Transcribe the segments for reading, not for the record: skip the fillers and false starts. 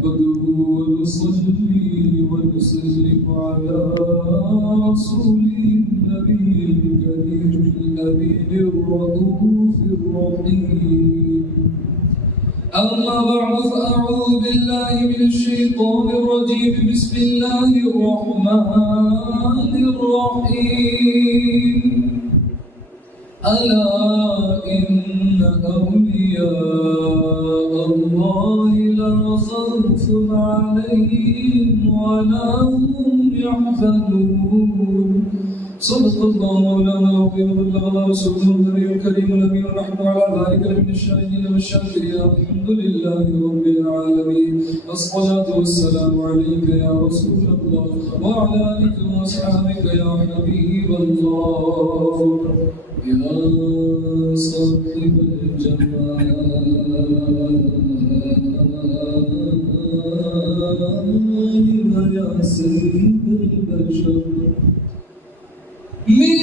نحمده ونصلي ونسلم على رسوله النبي الكريم الأمين الرؤوف الرحيم. أما بعد فأعوذ بالله من الشيطان الرجيم. بسم الله الرحمن الرحيم. ألا إن أولياء الله لا خوف عليهم ولا هم يحزنون. صدق الله مولانا وبلغ رسوله النبي الكريم الأمين. ونحن على ذلك من الشاهدين والشاكرين. الحمد لله رب العالمين. الصلاة والسلام عليك يا رسول الله وعلى آلك وأصحابك يا حبيب الله يا صاحب الجمال ويا سيد البشر. من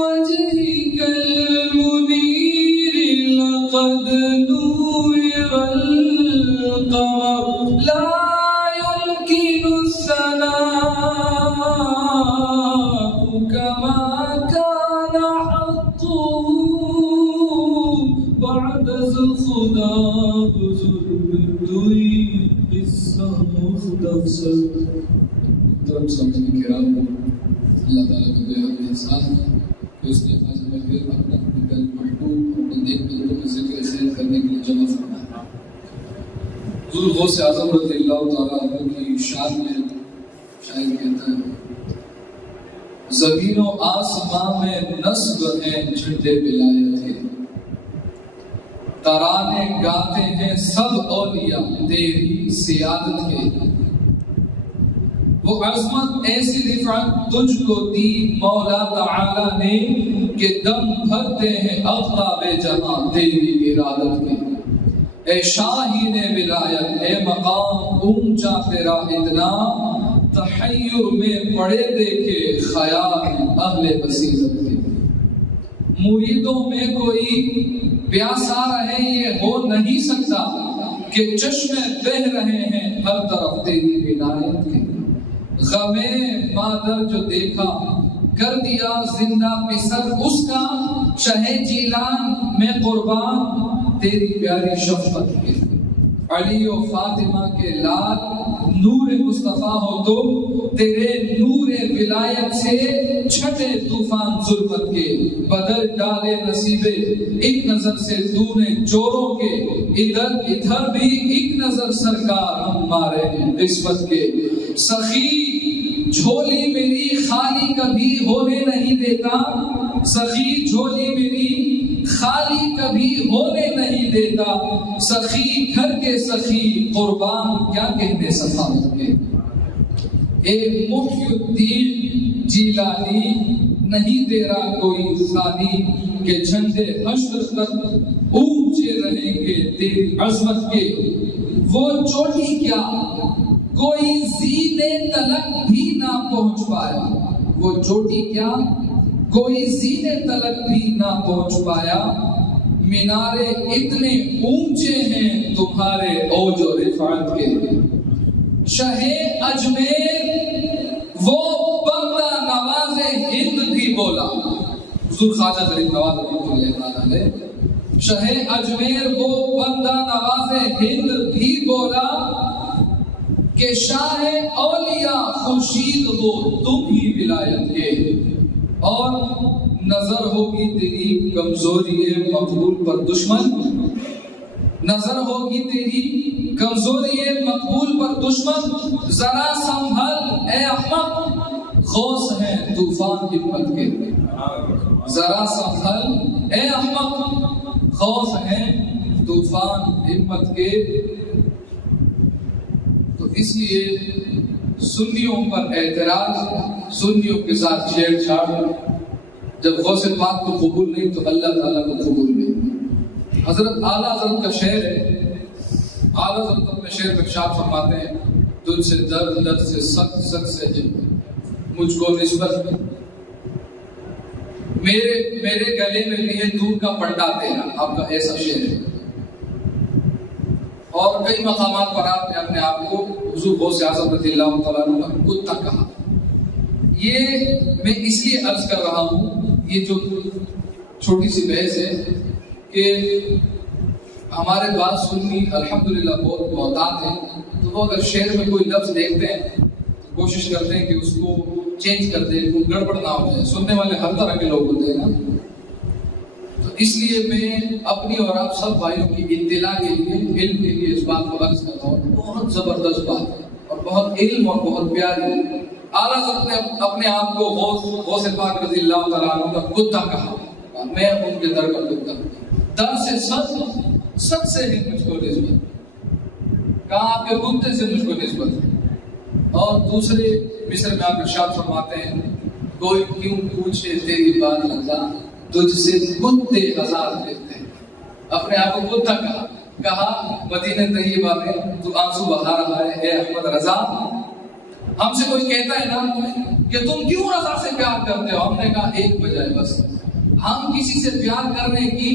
وجهك المنير لقد نور القمر. لا يمكن الثناء كما كان حقه بعد ذو الخدا بزرگ دوئی قصہ مختصر. سامعین کرام، اللہ تعالیٰ کا بے حد احسان ہے کہ اس نے خاص مغفر اپنا دل محبوب اپنے نیک بندوں کا ذکر خیر کرنے کے لیے جمع فرمایا. حضور غوث اعظم رضی اللہ تعالیٰ عنہ کی شان میں شاعر کہتا ہے: زمین و آسمان میں نصب ہیں جھنڈے ولایت کے، ترانے گاتے ہیں سب اولیاء تیری سیادت کے. وہ عظمت ایسی رفعت تجھ کو دی مولا تعالی نے کہ دم بھرتے ہیں افتاب جہاں تیری ارادت کے. اے شاہین ولایت، اے مقام اونچا تیرا اتنا، تحیر میں پڑے دیکھے خیال اہل بصیرت کے. مریدوں میں کوئی پیاسا رہے یہ ہو نہیں سکتا کہ چشمے بہہ رہے ہیں ہر طرف تیری ولایت کے. غمے مادر جو دیکھا کر دیا زندہ پسر اس کا، شہ جیلان میں قربان تیری پیاری شفقت کے. علی و فاطمہ کے لال نور مصطفیٰ ہو تم، تیرے نور ولایت سے چھٹے طوفان ظلمت کے. بدل ڈالے نصیبے ایک نظر سے تو نے چوروں کے، ادھر ادھر بھی ایک نظر سرکار ہم مارے ہیں قسمت کے. سخی جھولی میری خالی کبھی ہونے نہیں دیتا، سخی جھولی میری خالی کبھی ہونے نہیں دیتا. سخی گھر کے سخی قربان کیا کہنے سخاوت کے. اے محی الدین جیلانی نہیں تیرا کوئی ثانی، کہ جھنڈے حشر تک اونچے رہیں گے تیری عظمت کے. وہ چوٹی کیا کوئی زینے تلک بھی نہ پہنچ پایا، وہ چوٹی کیا کوئی زینے تلک بھی نہ پہنچ پایا. مینارے اتنے اونچے ہیں تمہارے اوج و رفعت کے. شہ اجمیر وہ بندہ نواز ہند بھی بولا. حضور خواجہ غریب نواز رحمۃ اللہ تعالیٰ علیہ. شہ اجمیر وہ بندہ نواز ہند بھی بولا کہ شاہ اولیاء خورشید ہو تم ہی ولایت کے. اور نظر ہوگی تیری کمزوری مقبول پر دشمن، نظر ہوگی تیری کمزوری مقبول پر دشمن. ذرا سنبھل اے احمق، خوص ہیں طوفان ہمت کے. ذرا سنبھل اے احمق، خوص ہیں طوفان ہمت کے. تو اس لیے سنیوں پر اعتراض، سنیوں کے ساتھ چھیڑ چھاڑ، جب غوث پاک کو قبول نہیں تو اللہ تعالیٰ کو قبول نہیں. حضرت اعلیٰ حضرت کا شعر ہے. اعلیٰ حضرت اپنے شعر میں ارشاد فرماتے ہیں: تجھ سے درد درد سے سخت سخت سے مجھ کو نسبت میرے گلے میں بھی ہے دور کا پنڈا تیرا. آپ کا ایسا شعر ہے. اور کئی مقامات پر آپ نے اپنے آپ کو حضور غوث اعظم رضی اللہ تعالیٰ عنہ کا کتا کہا. یہ میں اس لیے عرض کر رہا ہوں، یہ جو چھوٹی سی بحث ہے کہ ہمارے بعض سنی الحمدللہ بہت محتاط ہیں، تو وہ اگر شعر میں کوئی لفظ دیکھتے ہیں تو کوشش کرتے ہیں کہ اس کو چینج کر دیں، کوئی گڑبڑ نہ ہو جائے. سننے والے ہر طرح کے لوگ ہوتے ہیں نا، تو اس لیے میں اپنی اور آپ سب بھائیوں کی اطلاع کے لیے، علم کے لیے اس بات کو عرض کرتا ہوں. بہت زبردست بات ہے اور بہت علم اور بہت پیاری. اعلیٰ حضرت نے اپنے آپ کو غوث پاک رضی اللہ تعالیٰ عنہ کا کتا کہا. میں ان کے در کا کتا، در سے سب سے ہے مجھ کو نسبت، کہا آپ کے کتے سے مجھ کو نسبت ہے. اور دوسرے مصر میں آپ ارشاد فرماتے ہیں، کوئی کیوں پوچھے تیری بات رضا، تجھ سے کتے ہزار پھرتے ہیں. اپنے آپ کو کتا کہا مدینہ طیبہ میں تو آنسو بہا رہا ہے. اے احمد رضا، ہم سے کوئی کہتا ہے نا کہ تم کیوں رضا سے پیار کرتے ہو، ہم نے کہا ایک وجہ ہے بس. ہم کسی سے پیار کرنے کی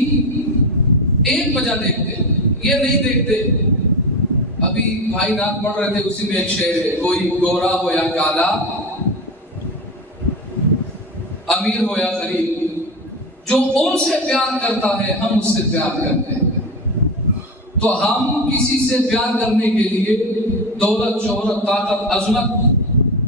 ایک وجہ دیکھتے ہیں، یہ نہیں دیکھتے. ابھی بھائی نعت پڑھ رہے تھے، اسی میں ایک شعر ہے، کوئی گورا ہو یا کالا، امیر ہو یا غریب، جو ان سے پیار کرتا ہے ہم اس سے پیار کرتے ہیں. تو ہم کسی سے پیار کرنے کے لیے دولت، شہرت، طاقت، عظمت،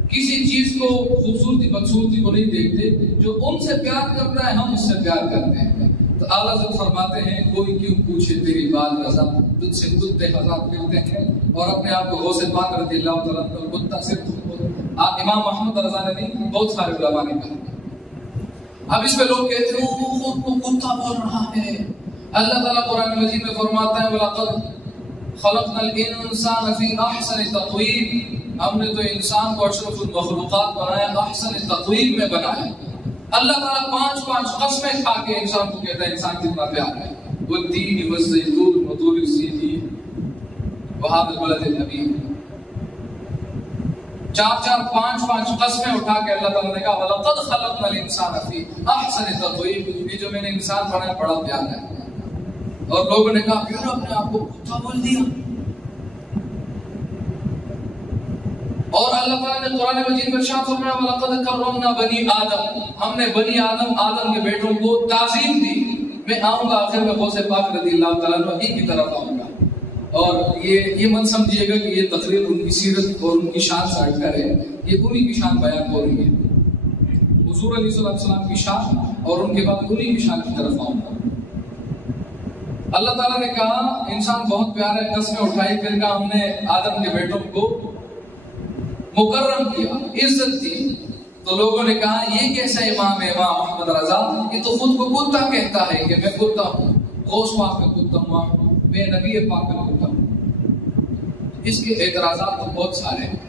کسی چیز کو، خوبصورتی بدصورتی کو نہیں دیکھتے. جو ان سے پیار کرتا ہے ہم اس سے پیار کرتے ہیں. تو اعلیٰ حضرت فرماتے ہیں، کوئی کیوں پوچھے تیری بات رضا، تجھ سے کتے ہزار پھرتے ہیں. اور اپنے آپ کو غوث پاک رضی اللہ تعالیٰ عنہ کا کتا صرف امام محمد رضا نے نہیں، بہت سارے علماء نے کہا. اب اس میں لوگ کہتے ہیں وہ خود کو کتا بول رہا ہے. اللہ تعالیٰ قرآن مجید میں فرماتا ہے، وَلَقَدْ خَلَقْنَا الْإِنسَانَ فِي أَحْسَنِ تَقْوِيمٍ، ہم نے تو انسان کو اشرف المخلوقات بنایا، احسن تقویم میں بنایا. اللہ تعالیٰ 5 قسمیں کھا کے انسان کو کہتا ہے انسان کتنا پیار ہے. وَالتِّينِ وَالزَّيْتُونِ وَطُورِ سِينِينَ وَهَذَا الْبَلَدِ الْأَمِينِ. 5 قسمیں اٹھا کے اللہ تعالیٰ نے کہا، وَلَقَدْ خَلَقْنَا الْإِنسَانَ فِي أَحْسَنِ تَقْوِيمٍ، یہ جو میں نے انسان بنایا بڑا پیار ہے. اور لوگوں نے کہا پھر اپنے آپ کو کتا بول دیا. اور اللہ تعالیٰ نے قرآن مجید میں ارشاد فرمایا، وَلَقَدْ كَرَّمْنَا بَنِي آدم، ہم نے بنی آدم کے بیٹوں کو تعظیم دی. میں آؤں گا آخر میں غوث پاک رضی اللہ تعالیٰ عنہ کی طرف آؤں گا. اور یہ مت سمجھیے گا کہ یہ تقریر ان کی سیرت اور ان کی شان سے ہٹ کر ہے، یہ انہی کی شان بیان ہو رہی ہے. حضور علیہ السلام کی شان اور ان کے بعد انہی کی شان کی طرف آؤں گا. اللہ تعالیٰ نے کہا انسان بہت پیارا ہے، قسمیں اٹھائی. پھر کہا ہم نے آدم کے بیٹوں کو مکرم کیا، عزت دی. تو لوگوں نے کہا یہ کیسا امام ہے امام محمد رضا، یہ تو خود کو کتا کہتا ہے کہ میں کتا ہوں، غوث پاک کا کتا ہوں، میں نبی پاک کا کتا ہوں. اس کے اعتراضات تو بہت سارے ہیں.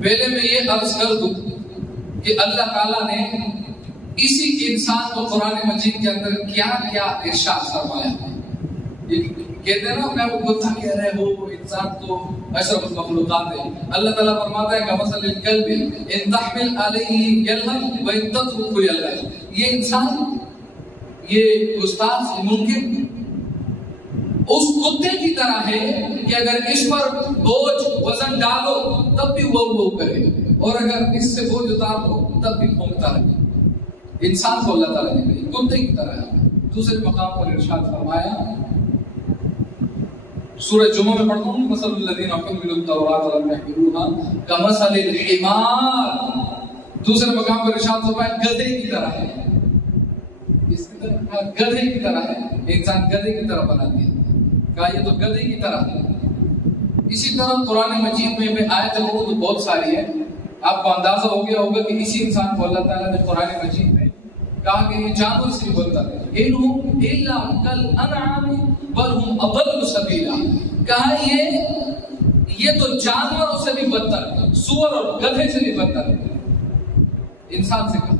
پہلے میں یہ عرض کر دوں کہ اللہ تعالیٰ نے اسی انسان کو قرآن مجید کے اندر کیا کیا ارشاد فرمایا ہے. کہتے ہیں نا اپنے آپ کو کتا کہہ رہے ہو، انسان تو اشرف المخلوقات ہے. اللہ تعالیٰ فرماتا ہے کمثل الکلب ان تحمل علیہ یلہث وان تترکہ یلہث. یہ انسان، یہ استاد ممکن اس کتے کی طرح ہے کہ اگر اس پر بوجھ وزن ڈالو تب بھی وہ کرے، اور اگر اس سے بوجھ اتار دو تب بھی بھونکتا رہے. انسان کو اللہ تعالیٰ نے کہا کتے کی طرح ہے. دوسرے مقام پر ارشاد فرمایا، سورہ جمعہ میں پڑھتا ہوں، مثل الذین حملوا التوراۃ ولم یحملوها کمثل الحمار. دوسرے مقام پر ارشاد فرمایا گدھے کی طرح ہے. اس کی طرح گدھے کی طرح ہے، انسان گدھے کی طرح بنا دیا. کہا یہ تو گدھے کی طرح ہے. اسی طرح قرآن مجید میں آیتیں وہ تو بہت ساری ہیں. آپ کو اندازہ ہو گیا ہوگا کہ اسی انسان کو اللہ تعالیٰ نے قرآن مجید میں کہا کہ یہ جانور سے بھی بدتر ہے. انہم الا کالانعام بل ہم اضل سبیلا. کہا یہ تو جانوروں سے بھی بدتر ہے، سور اور گدھے سے بھی بدتر ہے انسان سے. کہا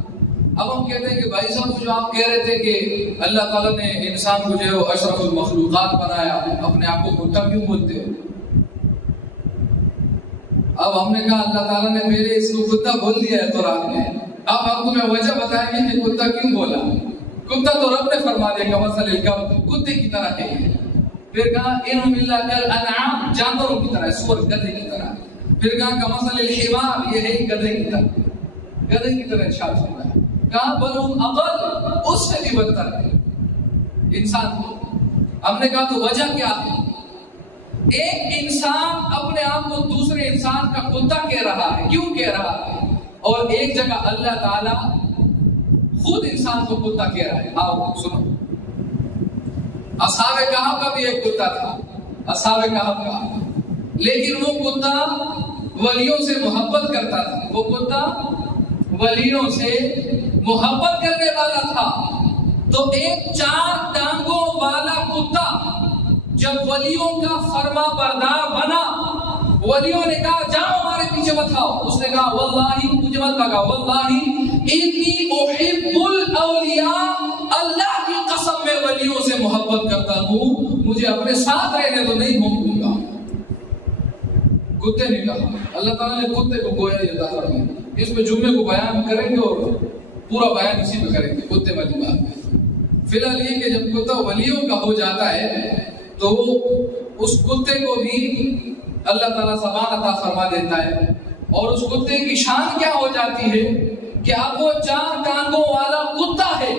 اب ہم کہتے ہیں کہ بھائی صاحب جو آپ کہہ رہے تھے کہ اللہ تعالیٰ نے انسان کو جو ہے اشرف المخلوقات بنایا، اپنے آپ کو کتا کیوں بولتے ہو؟ اب ہم نے کہا اللہ تعالیٰ نے میرے اس کو کتا بول دیا ہے قرآن میں. اب ہم تمہیں وجہ بتائیں گے کہ کتا کیوں بولا. کتا تو رب نے فرما دیا کمثل الکلب، کتے کی طرح ہے. پھر کہا انہم الا کالانعام، جانوروں کی طرح، سور گدھے کی طرح. پھر کہا کمثل الحمار، یہ ہے گدھے کی طرح، گدھے کی طرح ارشاد فرمایا. کہا بل ہم اضل، اس سے بھی بدتر ہے انسان کو. ہم نے کہا تو وجہ کیا ہے؟ ایک انسان اپنے آپ کو دوسرے انسان کا کتا کہہ رہا ہے، کیوں کہہ رہا ہے؟ اور ایک جگہ اللہ تعالی خود انسان کو کتا کہہ رہا ہے. آؤ سنو، اصحاب کہف کا بھی ایک کتا تھا، اصحاب کہف کا، لیکن وہ کتا ولیوں سے محبت کرتا تھا. وہ کتا ولیوں سے محبت کرنے والا تھا. تو ایک 4 ٹانگوں والا کتا جب ولیوں کا فرما بردار بنا، ولیوں نے کہا جاؤ ہمارے پیچھے مت آؤ. اس نے کہا واللہ، مجھے مت لگا، واللہ انی احب الاولیاء، اللہ کی قسم میں ولیوں سے محبت کرتا ہوں، مجھے اپنے ساتھ رہنے تو نہیں بھونکوں گا. کتے نے کہا. اللہ تعالیٰ نے کتے کو گویا عطا فرمائی. اس میں جمعے کو بیان کریں گے اور پورا بیان اسی میں کریں گے کتے والی بات میں. فی الحال یہ کہ جب کتا ولیوں کا ہو جاتا ہے تو اس کتے کو بھی اللہ تعالیٰ زبان عطا فرما دیتا ہے. اور اس کتے کی شان کیا ہو جاتی ہے کہ اب وہ 4 ٹانگوں والا کتا ہے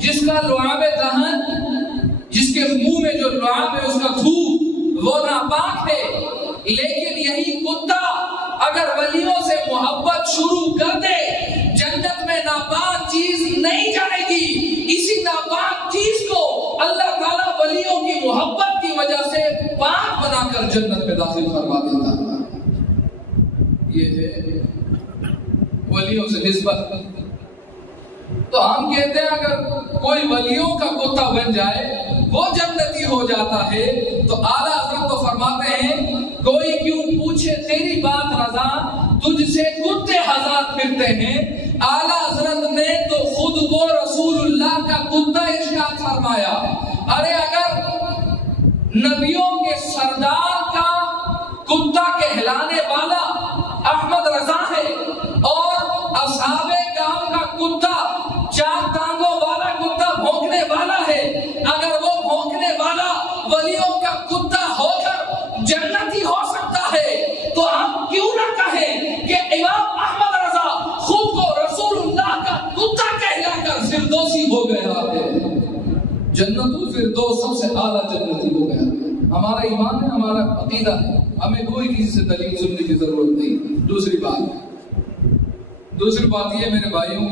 جس کا لعاب دہن، جس کے منہ میں جو لعاب ہے اس کا تھوک وہ ناپاک ہے. لیکن یہی کتا اگر ولیوں سے محبت شروع کر دے، جنت میں ناپاک چیز نہیں جائے گی. اسی ناپاک چیز کو اللہ تعالیٰ ولیوں کی محبت کی وجہ سے پاک بنا کر جنت میں داخل فرما دیتا ہے. یہ ہے ولیوں سے نسبت. تو ہم کہتے ہیں اگر کوئی ولیوں کا کتا بن جائے وہ جنتی ہو جاتا ہے. تو اعلیٰ حضرت تو فرماتے ہیں کوئی کیوں پوچھے تیری بات رضا، تجھ سے کتے ہزار پھرتے ہیں. اعلیٰ حضرت نے تو خود وہ رسول اللہ کا کتا ارشاد فرمایا. ارے اگر نبیوں کے سردار کا کتا کہلانے والا احمد رضا ہے اور اصحاب کہف کا کتا 4 ٹانگوں والا کتا بھونکنے والا ہے، اگر وہ بھونکنے والا ولیوں کا کتا ہو کر جنتی ہو سکتا ہے تو ہم کیوں نہ کہیں کہ امام احمد رضا خود کو رسول اللہ کا کتا کہلا کر فردوسی ہو گیا ہے. جنت الفردوس سب سے اعلیٰ جنتی ہو گیا. ہمارا ایمان ہے، ہمارا عقیدہ ہے، ہمیں کوئی کسی سے دلیل سننے کی ضرورت نہیں. دوسری بات یہ میرے بھائیوں،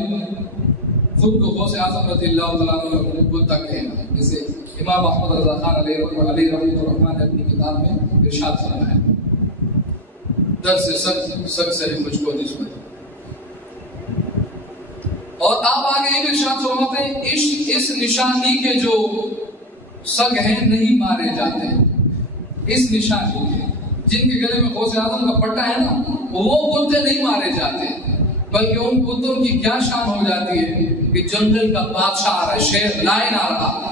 خود کو غوث اعظم رضی اللہ تعالیٰ عنہ کتا کہنا، جسے امام احمد رضا خان علیہ رحمۃ الرحمن نے اپنی کتاب میں ارشاد فرمایا. درس سب سے مجھ کو حدیث میں. اور آپ آگے یہ بھی ارشاد فرماتے ہیں اس نشانی کے جو سگ ہیں نہیں مارے جاتے. اس نشانی کے جن کے گلے میں غوث اعظم کا پٹا ہے نا، وہ کتے نہیں مارے جاتے، بلکہ ان کتوں کی کیا شان ہو جاتی ہے کہ جنگل کا بادشاہ آ رہا ہے، شیر لائن آ رہا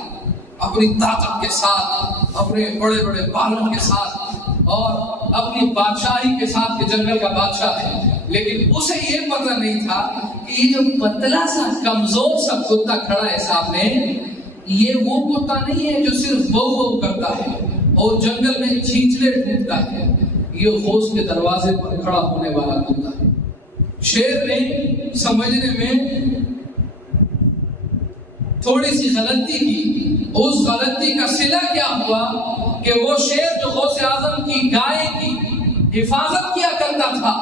اپنی طاقت کے ساتھ، اپنے بڑے بڑے بالوں کے ساتھ اور اپنی بادشاہی کے ساتھ کہ جنگل کا بادشاہ ہے. لیکن اسے یہ پتہ نہیں تھا کہ یہ جو پتلا سا کمزور سا کتا کھڑا ہے سامنے، یہ وہ کتا نہیں ہے جو صرف وہ کرتا ہے اور جنگل میں چھینچلے ڈھونڈتا ہے. یہ غوث کے دروازے پر کھڑا ہونے والا کتا ہے. شیر نے سمجھنے میں تھوڑی سی غلطی کی. اس غلطی کا صلہ کیا ہوا کہ وہ شیر جو غوث اعظم کی گائے کی حفاظت کیا کرتا تھا،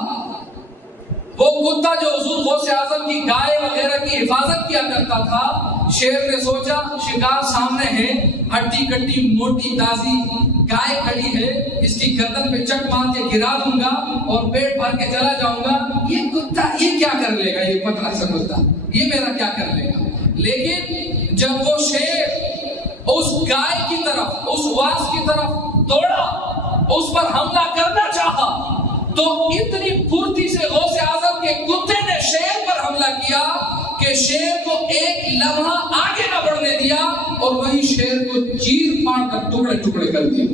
وہ کتا جو حضور غوث اعظم کی گائے وغیرہ کی حفاظت کیا کرتا تھا، شیر نے سوچا شکار سامنے ہے، ہڈی کٹی موٹی تازی گائے کھڑی ہے، اس کی گردن پہ چٹ مار کے گرا دوں گا اور پیٹ بھر کے چلا جاؤں گا. یہ کتا یہ کیا کر لے گا، یہ پتلا سا کتا یہ میرا کیا کر لے گا. لیکن جب وہ شیر اس گائے کی طرف، اس واس کی طرف دوڑا، اس پر حملہ کرنا چاہا، تو اتنی پھرتی سے غوث اعظم کے کتے نے شیر پر حملہ کیا کہ شیر کو ایک لمحہ آگے نہ بڑھنے دیا اور وہی شیر کو چیر پھاڑ کر ٹکڑے ٹکڑے کر دیے.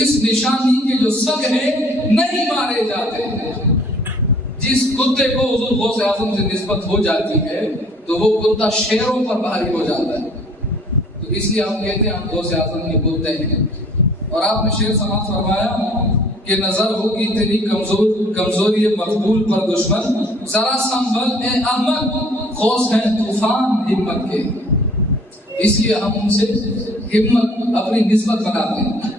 اس نشانی کے جو سگ ہیں نہیں مارے جاتے. جس کتے کو حضور غوث اعظم سے نسبت ہو جاتی ہے تو وہ کتا شیروں پر بھاری ہو جاتا ہے. تو اس لیے ہم کہتے ہیں ہم غوث اعظم کے کتے ہیں. اور آپ نے شعر سماعت فرمایا کہ نظر ہوگی تیری کمزوری مقبول پر دشمن، ذرا سنبھل اے احمد، غوث ہیں طوفان ہمت کے. اس لیے ہم ان سے ہمت اپنی نسبت بناتے ہیں.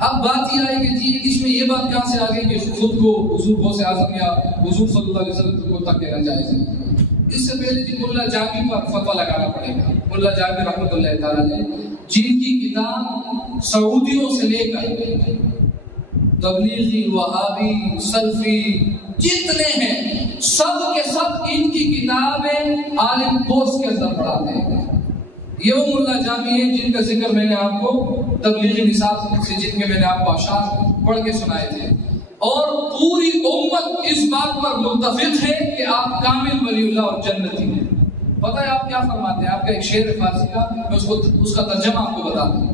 اب بات یہ آئی کہ جی اس میں یہ بات کہاں سے آ گئی کہ خود کو حضور غوث اعظم یا حضور صلی اللہ علیہ وسلم کو تک کہنا جائز ہے. اس سے پہلے جی ملا جامی پر فتویٰ لگانا پڑے گا. ملا جامی رحمۃ اللہ تعالیٰ نے جن کی کتاب سعودیوں سے لے کر تبلیغی، وہابی، سلفی جتنے ہیں سب کے سب ان کی کتابیں عالم کورس کے اندر پڑھاتے ہیں. یہ وہ ملا جامی ہیں جن کا ذکر میں نے آپ کو تبلیغی نصاب سے جن کے میں نے آپ کو اشعار پڑھ کے سنائے تھے. اور پوری امت اس بات پر متفق ہے کہ آپ کامل ولی اللہ اور جنتی ہیں. پتہ ہے آپ کیا فرماتے ہیں؟ آپ کا ایک شعر ہے فارسی کا، میں اس کا ترجمہ آپ کو بتا دوں.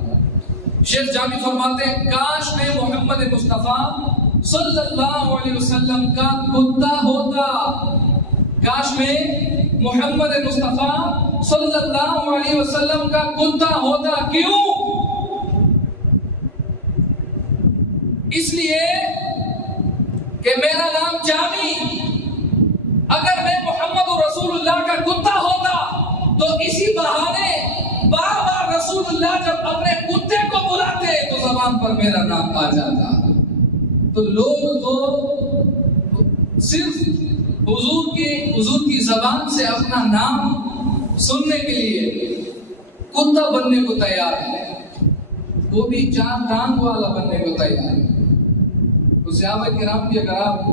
شیخ جامی فرماتے ہیں کاش میں محمد مصطفیٰ صلی اللہ علیہ وسلم کا کتا ہوتا، کاش میں محمد مصطفیٰ صلی اللہ علیہ وسلم کا کتا ہوتا. کیوں؟ اس لیے کہ میرا نام جامی، اگر میں محمد رسول اللہ کا کتا ہوتا تو اسی بہانے بار بار رسول اللہ جب اپنے کتے کو بلاتے تو زبان پر میرا نام آ جاتا. تو لوگ تو صرف حضور کی زبان سے اپنا نام سننے کے لیے کتا بننے کو تیار ہے، وہ بھی چار ٹانگ والا بننے کو تیار ہے. تو صحابہ کرام کی اگر آپ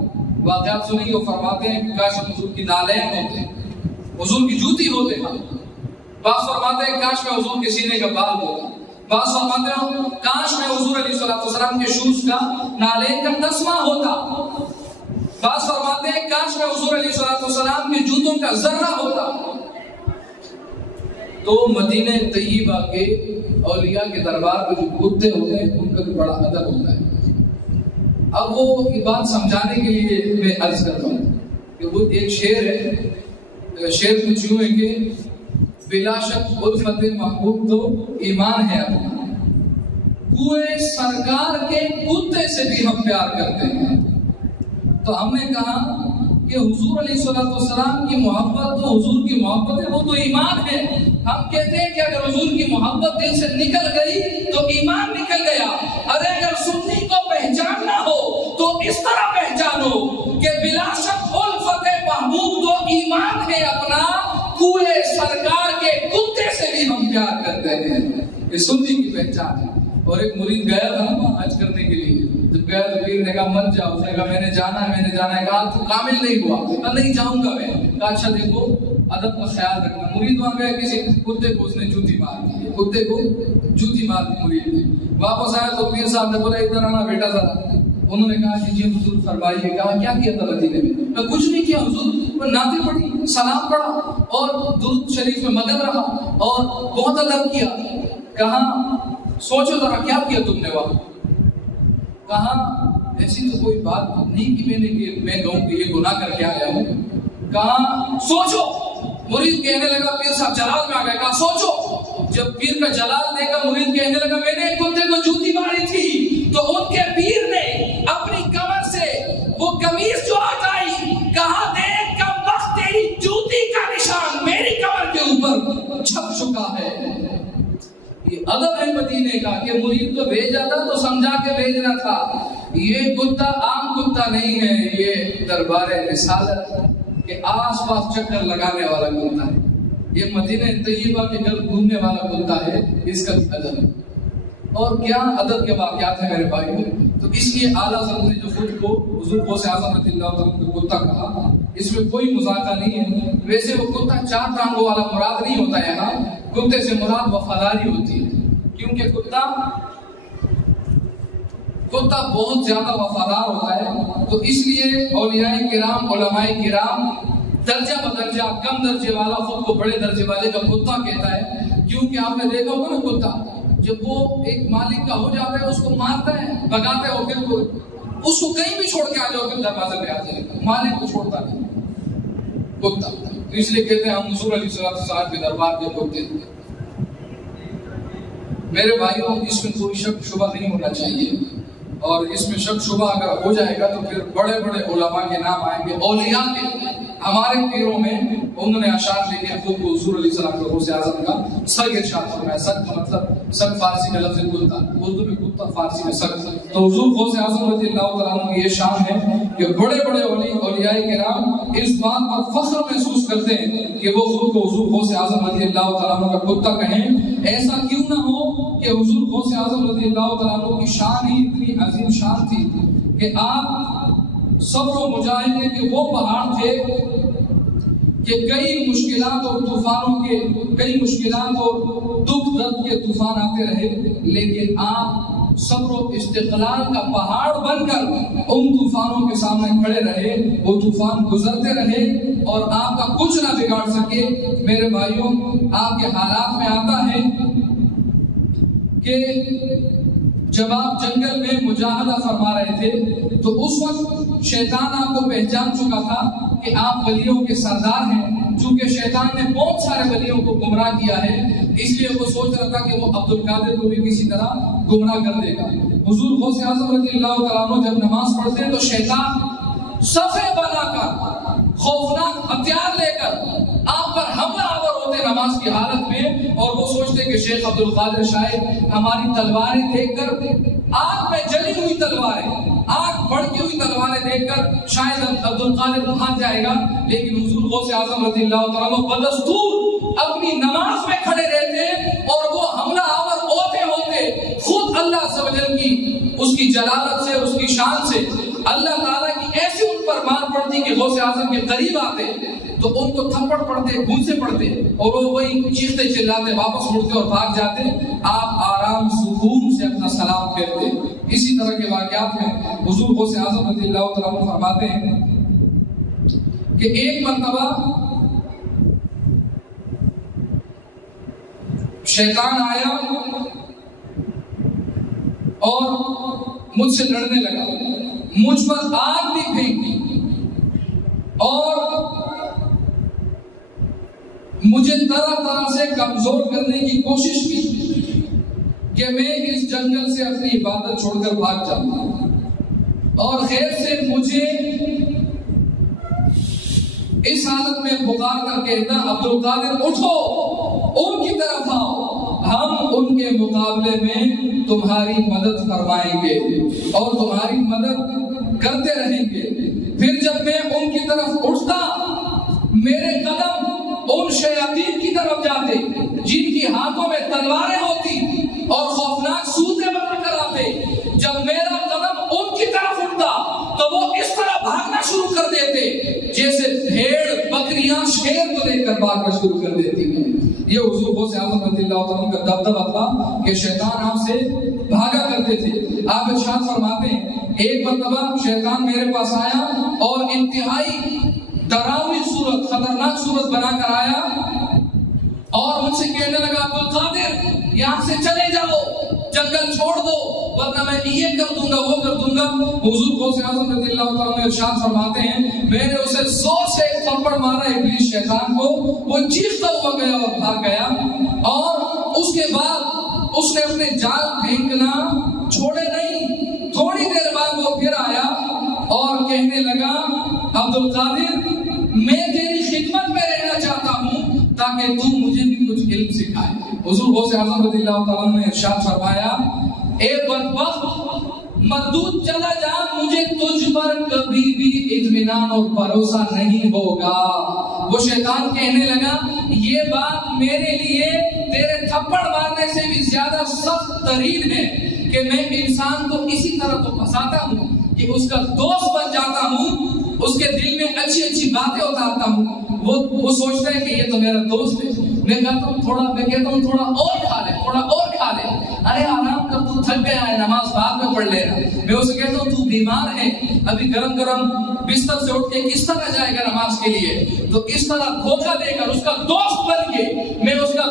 واقعات سنیں گے وہ فرماتے ہیں کہ کاش حضور کی نالین ہوتے، حضور کی جوتی ہوتے. بعض فرماتے ہیں کاش میں حضور کے سینے کا بال ہوتا. بعض فرماتے ہیں کاش میں حضور علیہ السلام کے شوز کا نالین کا تسمہ ہوتا. بعض فرماتے ہیں کاش میں حضور علیہ السلام کے جوتوں کا ذرہ ہوتا. تو مدینہ طیبہ کے اولیاء کے دربار میں جو کتے ہوتے ہیں ان کا بھی بڑا ادب ہوتا ہے. اب وہ یہ بات سمجھانے کے لیے میں عرض کرتا ہوں کہ وہ ایک شعر ہے. شعر کچھ یوں ہے کہ بلا شک الفت محبوب تو ایمان ہے اپنا، کوئے سرکار کے کتے سے بھی ہم پیار کرتے ہیں. تو ہم نے کہا کہ حضور علیہ السلام کی محبت تو حضور کی محبت ہے، وہ تو ایمان ہے. ہم کہتے ہیں کہ اگر حضور کی محبت دل سے نکل گئی تو ایمان نکل گیا. ارے اگر سنی کو پہچاننا ہو تو اس طرح پہچانو کہ بلا شک الفت محبوب تو ایمان ہے اپنا، کوئے سرکار کے کتے سے بھی ہم پیار کرتے ہیں. یہ سنی کی پہچان ہے. اور ایک مرید گیا تھا نا حج کرنے کے لیے، جب گیا تو پیر نے کہا مت جاؤ. اس نے کہا میں نے جانا ہے. کہا تو کامل نہیں ہوا. کہا نہیں جاؤں گا میں. کہا اچھا دیکھو ادب کا خیال رکھنا. مرید وہاں گیا کسی کتے کو اس نے جوتی مار دی، کتے کو جوتی مار دی مرید نے. واپس آیا تو پیر صاحب نے بولا ادھر آنا بیٹا ذرا. انہوں نے کہا کہ جی حضور فرمائیے. کہا کیا کیا تھا مدینے میں؟ میں کچھ نہیں کیا حضور، نعتیں پڑھی، سلام پڑھا اور درود شریف میں مگن رہا اور بہت ادب کیا. کہا سوچو ذرا کیا کیا تم نے وہاں؟ کہا ایسی تو کوئی بات نہیں کہ میں کہوں کہ یہ گناہ کر کے آیا ہوں. کہا سوچو. مرید کہنے لگا پیر صاحب جلال میں آ گئے. کہا سوچو. جب پیر کا جلال دیکھا مرید کہنے لگا میں نے ایک کتے کو جوتی ماری تھی تو ان کے پیر نے اپنی کمر سے وہ قمیض جو ہٹائی، کہا دیکھ کم وقت تیری جوتی کا نشان میری کمر کے اوپر چھپ چکا ہے. یہ ادب ہے مدینے کا کہ مرید کو بھیجا تھا تو سمجھا کے بھیجنا تھا. یہ کتا عام کتا نہیں ہے، یہ دربار رسالت کے آس پاس چکر لگانے والا کتا ہے. یہ مدینہ طیبہ کے گھر گھومنے والا کتا ہے. اس کا ادب ہے. اور کیا ادب کے واقعات ہیں میرے بھائیوں. تو اس لیے اعلیٰ حضرت نے جو خود کو حضور غوث اعظم رضی اللہ عنہ کو کتا کہا، اس میں کوئی مذاکرہ نہیں ہے. ویسے وہ کتا چار ٹانگوں والا مراد نہیں ہوتا ہے. یہاں کتے سے مراد وفاداری ہوتی ہے، کیونکہ کتا بہت زیادہ وفادار ہوتا ہے. تو اس لیے اولیاء کرام، علماء کرام درجہ بدرجہ کم درجے والا خود کو بڑے درجے والے کا کتا کہتا ہے. کیونکہ آپ نے دیکھا ہوگا نا کتا جب وہ ایک مالک کا ہو جاتا ہے اس کو مارتا ہے، بھگاتا ہے، وہ پھر اس کو کہیں بھی چھوڑ کے آ جاؤ پھر دروازے پہ آ جائے گا. مالک کو چھوڑتا نہیں کتا. تو اس لیے کہتے ہیں ہم حضور علیہ السلام کے دربار کے کتے. میرے بھائیوں اس میں کوئی شک شبہ نہیں ہونا چاہیے، اور اس میں شک شبہ اگر ہو جائے گا تو پھر بڑے بڑے علماء کے نام آئیں گے، اولیاء کے۔ ہمارے پیروں میں انہوں نے اشعار لکھے خوب حضور علیہ السلام کے غوث اعظم کا سگ ارشاد فرمایا۔ سگ کا مطلب سگ فارسی میں لفظ کتا، اردو میں کتا، فارسی میں سگ۔ تو حضور غوث اعظم رضی اللہ تعالیٰ عنہ کی یہ شان ہے کہ بڑے بڑے اولیاء کرام اس بات پر فخر محسوس کرتے ہیں کہ وہ خود کو حضور غوث اعظم رضی اللہ تعالیٰ عنہ کا کتا کہیں۔ ایسا کیوں نہ ہو کہ حضور غوث اعظم رضی اللہ تعالیٰ عنہ کی شان ہی اتنی عظیم شان تھی کہ آپ صبر و مجاہدے کے وہ پہاڑ تھے کہ کئی مشکلات اور طوفانوں کے، کئی مشکلات اور دکھ درد کے طوفان آتے رہے، لیکن آپ صبر و استقلال کا پہاڑ بن کر ان طوفانوں کے سامنے کھڑے رہے، وہ طوفان گزرتے رہے اور آپ کا کچھ نہ بگاڑ سکے۔ میرے بھائیوں، آپ کے حالات میں آتا ہے کہ جب آپ جنگل میں مجاہدہ فرما رہے تھے تو اس وقت شیطان آپ کو پہچان چکا تھا کہ آپ ولیوں کے سردار ہیں۔ چونکہ شیطان نے بہت سارے ولیوں کو گمراہ کیا ہے، اس لیے وہ سوچ رہا تھا کہ وہ عبد القادر کو بھی کسی طرح گمراہ کر دے گا۔ حضور غوث اعظم رضی اللہ تعالیٰ عنہ جب نماز پڑھتے ہیں تو شیطان صفے بنا کر، خوفناک ہتھیار لے کر آپ پر حملہ آور ہوتے نماز کی حالت میں، اور وہ سوچتے کہ شیخ عبد القادر شاید ہماری تلواریں دیکھ کر، آگ میں جلی ہوئی تلواریں، آگ بڑھتی ہوئی تلواریں دیکھ کر شاید عبد القادر بھاگ جائے گا، لیکن حضور غوث اعظم رضی اللہ تعالیٰ عنہ بدستور اپنی نماز میں کھڑے رہتے اور وہ حملہ آور ہوتے ہوتے خود اللہ عز و جل کی اس کی جلالت سے، اس کی شان سے اللہ تعالیٰ کی ایسی ان پر مار پڑتی کہ غوث اعظم کے قریب آتے تو ان کو تھپڑ پڑتے، گھونسے پڑتے، اور وہ وہی چیختے چلاتے واپس مڑتے اور بھاگ جاتے۔ آپ آرام سکون سے اپنا سلام پھیرتے۔ اسی طرح کے واقعات میں حضور غوث اعظم رضی اللہ تعالیٰ عنہ فرماتے ہیں کہ ایک مرتبہ شیطان آیا اور مجھ سے لڑنے لگا، مجھ پر آگ بھی پھینکی اور مجھے طرح طرح سے کمزور کرنے کی کوشش کی کہ میں اس جنگل سے اپنی عبادت چھوڑ کر بھاگ جاؤں، اور خیر سے مجھے اس حالت میں پکار کر کہتا عبد القادر اٹھو، ان کی طرف آؤ، ہم ان کے مقابلے میں تمہاری مدد فرمائیں گے اور تمہاری مدد کرتے رہیں گے۔ پھر جب میں ان کی طرف اٹھتا میرے قدم ان شیاطین کی طرف جاتے جن کی ہاتھوں میں تلواریں ہوتی اور خوفناک صورتیں بنا کر آتے۔ جب میرا قدم ان کی طرف اٹھتا تو وہ اس طرح بھاگنا شروع کر دیتے جیسے بھیڑ بکریاں شیر کو دیکھ کر بھاگنا شروع کر دیتی ہیں۔ یہ حضور غوث اعظم رضی اللہ تعالیٰ کا دبدبہ تھا کہ شیطان آپ سے بھاگا کرتے تھے۔ آپ ارشاد فرماتے ہیں ایک مرتبہ شیطان میرے پاس آیا اور انتہائی ڈراؤنی صورت، خطرناک صورت بنا کر آیا اور مجھ سے کہنے لگا عبد القادر یہاں سے چلے جاؤ، جنگل چھوڑ دو ورنہ میں یہ کر دوں گا وہ کر دوں گا۔ حضور غوث اعظم رضی اللہ تعالیٰ عنہ ارشاد فرماتے ہیں میں نے اسے زور سے ایک تھپڑ مارا ابلیس شیطان کو، وہ چیختا ہوا گیا اور بھاگ گیا، اور اس کے بعد اس نے اپنے جال پھینکنا چھوڑے نہیں۔ تھوڑی دیر بعد وہ پھر آیا اور کہنے لگا عبد القادر میں تیری خدمت میں رہنا چاہتا ہوں تاکہ تو مجھے بھی کچھ علم سکھائے۔ حضور غوث اعظم رضی اللہ تعالیٰ نے ارشاد فرمایا اے بدبخت مردود چلا جا، مجھے تجھ پر کبھی بھی اطمینان اور بھروسہ نہیں ہوگا۔ وہ شیطان کہنے لگا یہ بات میرے لیے تیرے تھپڑ مارنے سے بھی زیادہ سخت ترین ہے کہ میں انسان کو اسی طرح تو پھنساتا ہوں کہ اس کا دوست بن جاتا ہوں، اس کے دل میں اچھی اچھی باتیں اتارتا ہوں، وہ سوچتا ہے کہ یہ تو میرا دوست ہے۔ میں کہتا ہوں تھوڑا اور کھا لے، تھوڑا اور کھا لے، ارے آرام کر، تو تھک گیا ہے، نماز بعد میں پڑھ لینا۔ میں اسے کہتا ہوں تو بیمار ہے، ابھی گرم گرم بستر سے اٹھ کے کس طرح جائے گا نماز کے لیے؟ تو اس طرح دھوکہ دے کر اس کا دوست بن کے میں اس کا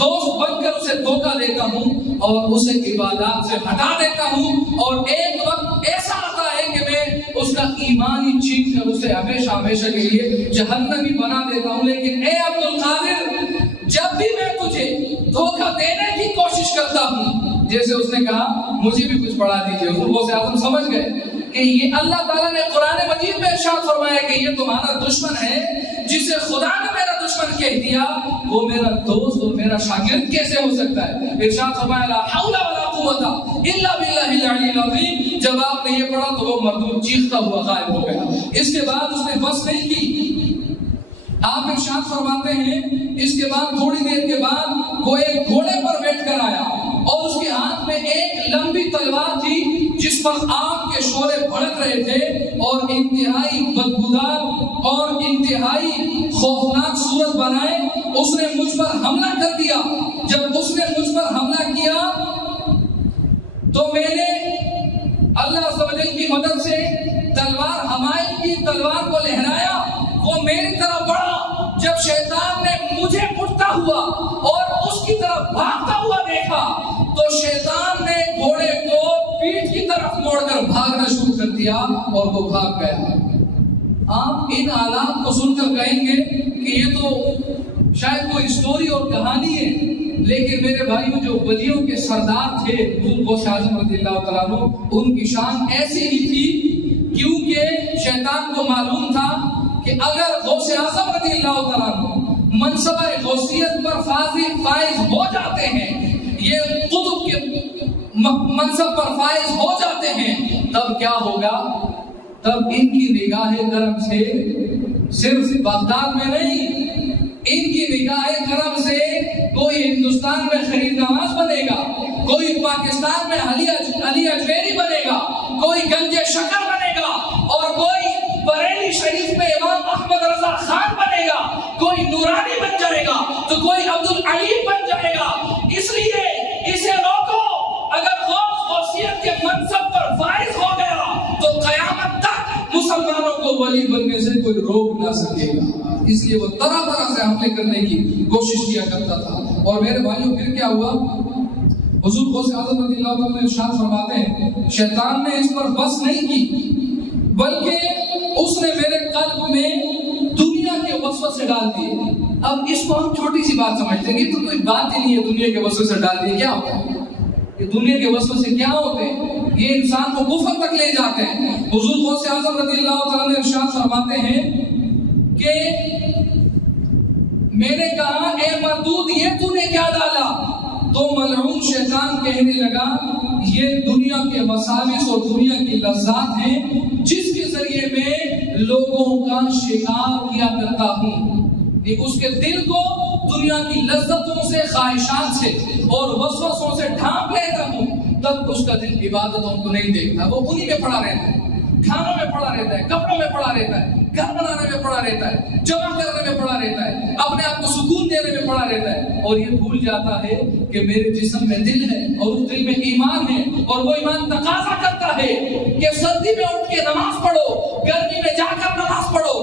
دوست بن کر اسے دھوکہ دیتا ہوں اور اسے عبادات سے ہٹا دیتا ہوں، اور ایک وقت ایسا آتا ہے کہ میں اس کا ایمان ہی چھین کر اسے ہمیشہ کے لیے جہنمی بنا دیتا ہوں۔ لیکن اے عبد القادر جب بھی میں تجھے دھوکہ دینے کی کوشش کرتا ہوں. جیسے اس نے کہا مجھے بھی کچھ پڑھا دیجیے. حضور غوث اعظم سمجھ گئے کہ یہ اللہ تعالیٰ نے قرآن مجید میں ارشاد فرمایا کہ یہ تمہارا دشمن ہے. جسے خدا نے میرا دشمن کہہ دیا وہ میرا دوست اور میرا شاگرد کیسے ہو سکتا ہے؟ ارشاد فرمایا لا حول ولا قوت الا باللہ العلی العظیم. جب آپ نے یہ پڑھا تو وہ مردود چیختا ہوا غائب ہو گیا. اس کے بعد اس نے بس نہیں کی. آپ ارشاد فرماتے ہیں اس کے بعد تھوڑی دیر کے بعد وہ ایک گھوڑے پر بیٹھ کر آیا اور اس کے ہاتھ میں ایک لمبی تلوار تھی جس پر آگ کے شعلے بھڑک رہے تھے اور انتہائی بدبودار اور انتہائی خوفناک صورت بنائے اس نے مجھ پر حملہ کر دیا. جب اس نے مجھ پر حملہ کیا تو میں نے اللہ عز و جل کی مدد سے تلوار حمائل کی تلوار کو لہرایا. وہ میری طرف بڑھا. جب شیطان نے مجھے اٹھتا ہوا اور اس کی طرف بھاگتا ہوا دیکھا تو شیطان نے گھوڑے کو پیٹھ کی طرف موڑ کر بھاگنا شروع کر دیا اور وہ بھاگ گیا. آپ ان حالات کو سن کر کہیں گے کہ یہ تو شاید کوئی اسٹوری اور کہانی ہے, لیکن میرے بھائیوں جو ولیوں کے سردار تھے حضور غوث اعظم رضی اللہ تعالیٰ عنہ, ان کی شان ایسی ہی تھی کیونکہ شیطان کو معلوم تھا کہ اگر غوث اعظم رضی اللہ تعالیٰ عنہ منصبہ غوثیت پر فائز ہو جاتے ہیں, یہ قطب کے منصب پر فائز ہو جاتے ہیں, تب کیا ہوگا؟ تب ان کی نگاہ کرم سے صرف بغداد میں نہیں, ان کی نگاہ کرم سے کوئی ہندوستان میں خلیل نواز بنے گا, کوئی پاکستان میں علی اجمیری بنے گا, کوئی گنج شکر بنے گا, اور کوئی بریلی شریف میں امام احمد رضا خان بنے گا, کوئی نورانی بن جائے گا تو کوئی عبدالعلیم بن جائے گا. اس لیے اسے روکو. اگر غوثیت کے منصب پر فائز ہو گیا تو قیامت تک مسلمانوں کو ولی بننے سے کوئی روک نہ سکے گا. اس لیے وہ طرح طرح سے حملے کرنے کی کوشش کیا کرتا تھا. اور میرے بھائیوں پھر کیا ہوا؟ حضور غوث اعظم رضی اللہ عنہ ارشاد فرماتے ہیں شیطان نے اس پر بس نہیں کی بلکہ اس نے میرے قلب میں دنیا کے وسوسے ڈال دیے. اب اس کو ہم چھوٹی سی بات سمجھتے ہیں کہ تو کوئی بات ہی نہیں ہے دنیا کے وسوسے ڈال دیے. کیا ہوتا ہے یہ دنیا کے وسوسے؟ کیا ہوتے ہیں؟ یہ انسان کو کفر تک لے جاتے ہیں. حضور غوث اعظم رضی اللہ تعالیٰ نے ارشاد فرماتے ہیں کہ میں نے کہا اے مردود یہ تو نے کیا ڈالا؟ تو ملعون شیطان کہنے لگا یہ دنیا کے مساوس اور دنیا کی لذات ہیں جس کے ذریعے میں لوگوں کا شکار کیا کرتا ہوں. اس کے دل کو دنیا کی لذتوں سے, خواہشات سے اور وسوسوں سے ڈھانپ لیتا ہوں, تب اس کا دل عبادتوں کو نہیں دیکھتا. وہ انہی میں پڑا رہتا ہے, کھانوں میں پڑا رہتا ہے, کپڑوں میں پڑا رہتا ہے, گھر بنانے میں پڑا رہتا ہے, جمع کرنے میں پڑا رہتا ہے, اپنے آپ کو سکون دینے میں پڑا رہتا ہے, اور یہ بھول جاتا ہے کہ میرے جسم میں دل ہے اور اس دل میں ایمان ہے, اور وہ ایمان تقاضا کرتا ہے کہ سردی میں اٹھ کے نماز پڑھو, گرمی میں جا کر نماز پڑھو,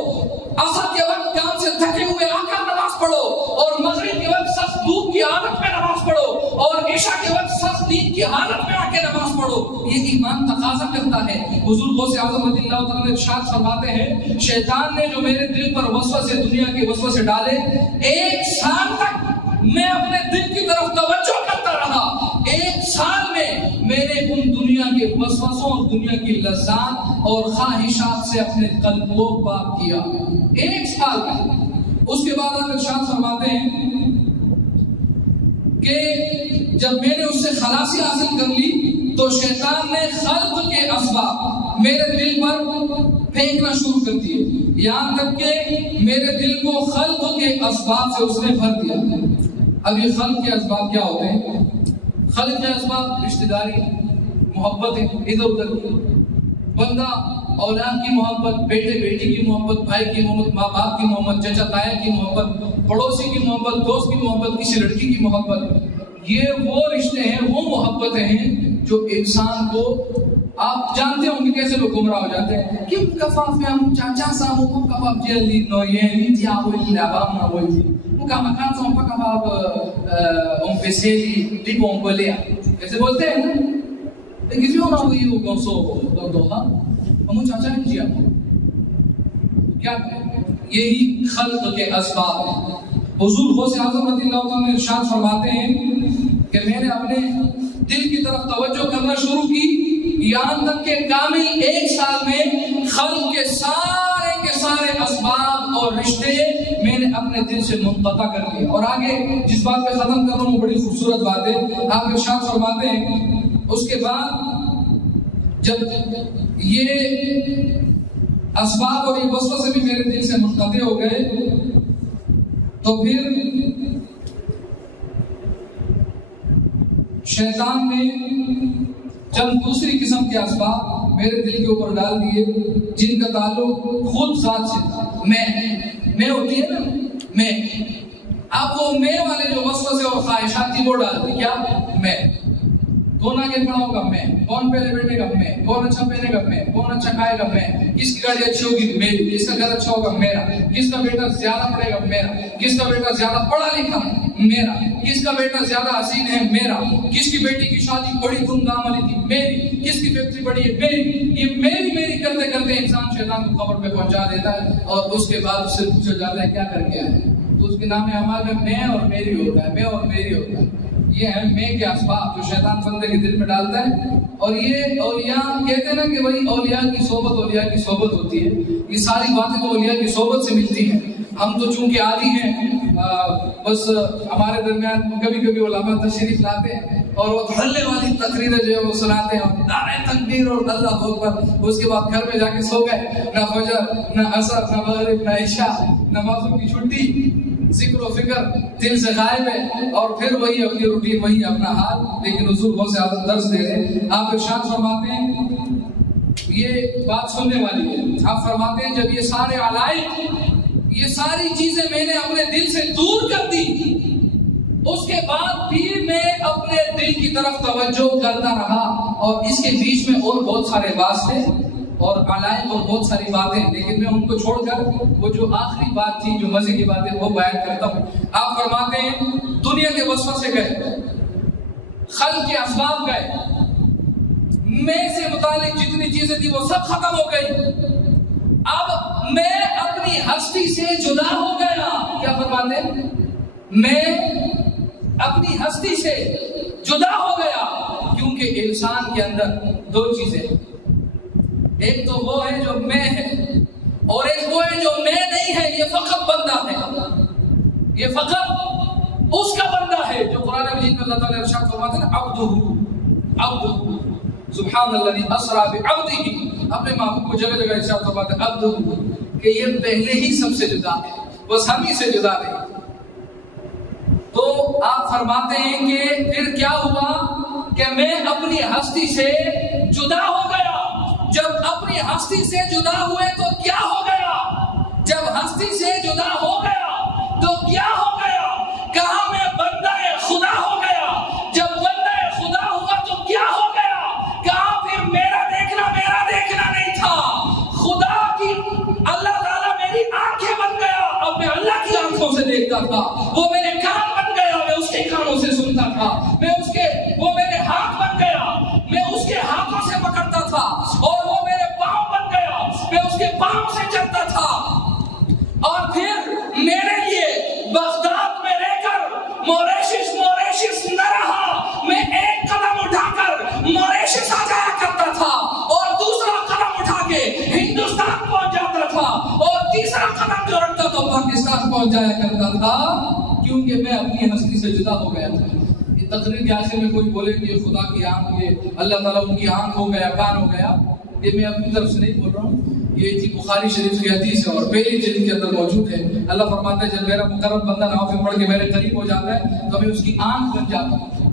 عصر کے وقت کام سے تھکے ہوئے آ کر نماز پڑھو, اور مغرب کے وقت سخت دھوپ کی حالت میں نماز پڑھو, اور عشاء کے وقت سخت نیند کی حالت میں آ کے نماز پڑھو. یہ ایمان تقاضا کرتا ہے. حضور غوث اعظم رضی اللہ تعالیٰ نے ارشاد فرماتے ہیں شیطان نے جو میرے دل پر وسوسے, دنیا کے وسوسے ڈالے, 1 سال تک میں اپنے دل کی طرف توجہ کرتا رہا. 1 سال میں میں نے ان دنیا کے وسوسوں اور دنیا کی لذات اور خواہشات سے اپنے قلب کو پاک کیا. 1 سال میں. اس کے بعد آپ ارشاد فرماتے ہیں کہ جب میں نے اس سے خلاصی حاصل کر لی تو شیطان نے خلق کے اسباب میرے دل پر پھینکنا شروع کر دیے, یہاں تک کہ میرے دل کو خلق کے اسباب سے اس نے بھر دیا. اب یہ خلق کے اسباب کیا ہوتے ہیں؟ خلق کے اسباب رشتہ داری, محبتیں ادھر ادھر کی, بندہ اولاد کی محبت, بیٹے بیٹی کی محبت, بھائی کی محبت, ماں باپ کی محبت, چچا تایا کی محبت, پڑوسی کی محبت, دوست کی محبت, کسی لڑکی کی محبت. یہ وہ رشتے ہیں, وہ محبتیں ہیں جو انسان کو, آپ جانتے ہوں کہ کیسے لوگ گمراہ ہو جاتے ہیں کہ کفافیام چاچا سامو کو کفاف جیلی نو یہ نیتی آوئی لابام آوئی مکا مکان سام پا کفاف پیسیلی ٹیپو امپلیا ایسے بولتے ہیں نا. کسی ہو نہ ہوئی ہو گونسو دوہا ہمو چاچا نہیں جیا کیا کریں. یہی خلق کے اسباب ہیں. حضور غوث اعظم رضی اللہ عنہ نے ارشاد فرماتے ہیں کہ میں نے اپنے دل کی طرف توجہ کرنا شروع کی، یہاں تک کہ کامل 1 سال میں خلق کے سارے اسباب اور رشتے میں نے اپنے دل سے منقطع کر لیے۔ اور آگے جس بات پہ ختم کر رہا ہوں وہ بڑی خوبصورت بات ہے، آپ ارشاد فرماتے ہیں اس کے بعد جب یہ اسباب اور یہ وسوسے بھی میرے دل سے منقطع ہو گئے تو پھر شیطان نے چند دوسری قسم کے اسباب میرے دل کے اوپر ڈال دیے جن کا تعلق خود ذات سے تھا۔ میں ہوتی ہے نا، میں، اب وہ میں والے جو وسوسے اور خواہشات تھی وہ ڈال دی، کیا؟ میں، کون آگے کھڑا ہوگا؟ میں، کون پہلے بیٹھے گا؟ میں، کون اچھا پہنے گا؟ میں، کون اچھا کھائے گا؟ میں، کس کی گاڑی اچھی ہوگی؟ میری، کس کا گھر اچھا ہوگا؟ میرا، کس کا بیٹا زیادہ پڑھے گا؟ میرا، کس کا بیٹا زیادہ پڑھا لکھا ہے؟ میرا، کس کا بیٹا زیادہ حسین ہے؟ میرا، کس کی بیٹی کی شادی بڑی دھوم دھام والی تھی؟ میری، کس کی فیکٹری بڑی ہے؟ میری۔ یہ میری کرتے کرتے انسان شیطان کو قبر پہ پہنچا دیتا ہے اور اس کے بعد اس سے پوچھا جاتا ہے کیا کر کے آئے، تو اس کے نام اعمال میں میں اور میری ہوتا ہے، میں اور میری ہوتا ہے۔ یہ ہے میں کے اسباب جو شیطان بندے کے دل میں ڈالتا ہے۔ اور یہ اولیاء کہتے ہیں نا کہ بھائی اولیاء کی صحبت ہوتی ہے، یہ ساری باتیں تو اولیاء کی صحبت سے ملتی ہیں۔ ہم تو چونکہ عادی ہیں، بس ہمارے درمیان کبھی کبھی علماء تشریف لاتے ہیں اور وہ دھڑلے والی تقریریں جو ہے وہ سناتے ہیں، نعرہ تکبیر اور اللہ اکبر، اس کے بعد گھر میں جا کے سو گئے، نہ فجر نہ عصر نہ مغرب نہ عشاء، نمازوں کی چھٹی، ذکر و فکر دل سے غائب ہے، اور پھر وہی اپنی روٹین، وہی اپنا حال۔ لیکن حضور بہت زیادہ درس دے رہے ہیں، آپ ارشاد فرماتے ہیں یہ بات سننے والی ہے، آپ فرماتے ہیں جب یہ سارے علائق، یہ ساری چیزیں میں نے اپنے دل سے دور کر دی، اس کے بعد بھی میں اپنے دل کی طرف توجہ کرتا رہا، اور اس کے بیچ میں اور بہت سارے واسطے اور علائق اور بہت ساری باتیں، لیکن میں ان کو چھوڑ کر وہ جو آخری بات تھی جو مزے کی بات ہے وہ بیان کرتا ہوں۔ آپ فرماتے ہیں دنیا کے وسوسے گئے، خلق کے اسباب گئے، میں سے متعلق جتنی چیزیں تھی وہ سب ختم ہو گئی، اب میں اپنی ہستی سے جدا ہو گیا۔ کیا فرماتے ہیں؟ میں اپنی ہستی سے جدا ہو گیا، کیونکہ انسان کے اندر 2 چیزیں، ایک تو وہ ہے جو میں ہے، اور ایک وہ ہے جو میں نہیں ہے۔ یہ فقط بندہ ہے، یہ فقط اس کا بندہ ہے جو قرآن مجید میں اللہ تعالیٰ ارشاد فرماتے ہیں عبدہ سبحان الذی اسری بعبدہ، اپنے محبوب کو جگہ جگہ ارشاد فرماتے ہیں عبدہ، کہ یہ پہلے ہی سب سے جدا ہے، بس ہم ہی سے جدا نہیں۔ تو آپ فرماتے ہیں کہ پھر کیا ہوا کہ میں اپنی ہستی سے جدا ہو گیا۔ جب اپنی ہستی سے جدا ہوئے تو کیا ہو گیا؟ جب ہستی سے جدا ہو گیا تو کیا ہو گیا؟ کہاں میں بندہ خدا ہو گیا۔ جب بندہ خدا ہوا تو کیا ہو گیا؟ کہاں پھر میرا دیکھنا نہیں تھا، خدا کی، اللہ تعالیٰ میری آنکھیں بن گیا، اب میں اللہ کی آنکھوں سے دیکھتا تھا، وہ میرے کان بن گیا، میں اس کے کانوں سے سنتا تھا، وہ میرے ہاتھ بن گیا، میں اس کے ہاتھوں سے پکڑتا تھا، اور وہ میرے پاؤں بن گیا، میں اس کے پاؤں سے چلتا تھا۔ اور پھر میرے لیے بغداد میں رہ کر موریشس نہ رہا، میں ایک قدم اٹھا کر موریشس آ جایا کرتا تھا، اور دوسرا قدم اٹھا کے ہندوستان پہنچ جاتا تھا، اور تیسرا قدم جو رکھتا تو پاکستان پہنچ جایا کرتا تھا، کیونکہ میں اپنی ہستی سے جدا ہو گیا تھا۔ تقریر کے آخر میں کوئی بولے کہ خدا کی آنکھ، یہ اللہ تعالیٰ ان کی آنکھ ہو گیا، کان ہو گیا، یہ میں اپنی طرف سے نہیں بول رہا ہوں، یہ تھی بخاری شریف کی حدیث ہے اور پہلی جلد کے اندر موجود ہے۔ اللہ فرماتا ہے جب میرا مقرب بندہ نوافل پڑھ کے میرے قریب ہو جاتا ہے تو میں اس کی آنکھ بن جاتا ہوں،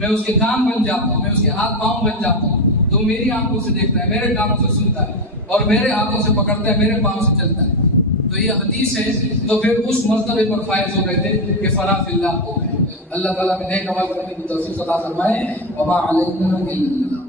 میں اس کے کان بن جاتا ہوں، میں اس کے ہاتھ پاؤں بن جاتا ہوں، تو میری آنکھوں سے دیکھتا ہے، میرے کانوں سے سنتا ہے، اور میرے ہاتھوں سے پکڑتا ہے، میرے پاؤں سے چلتا ہے۔ تو یہ حدیث ہے۔ تو پھر اس مرتبے پر فائز ہو گئے تھے کہ فنا فی اللہ ہو گئے۔ اللہ تعالیٰ میں نیک عمل کرنے کی توفیق عطا فرمائے۔ وما علینا الا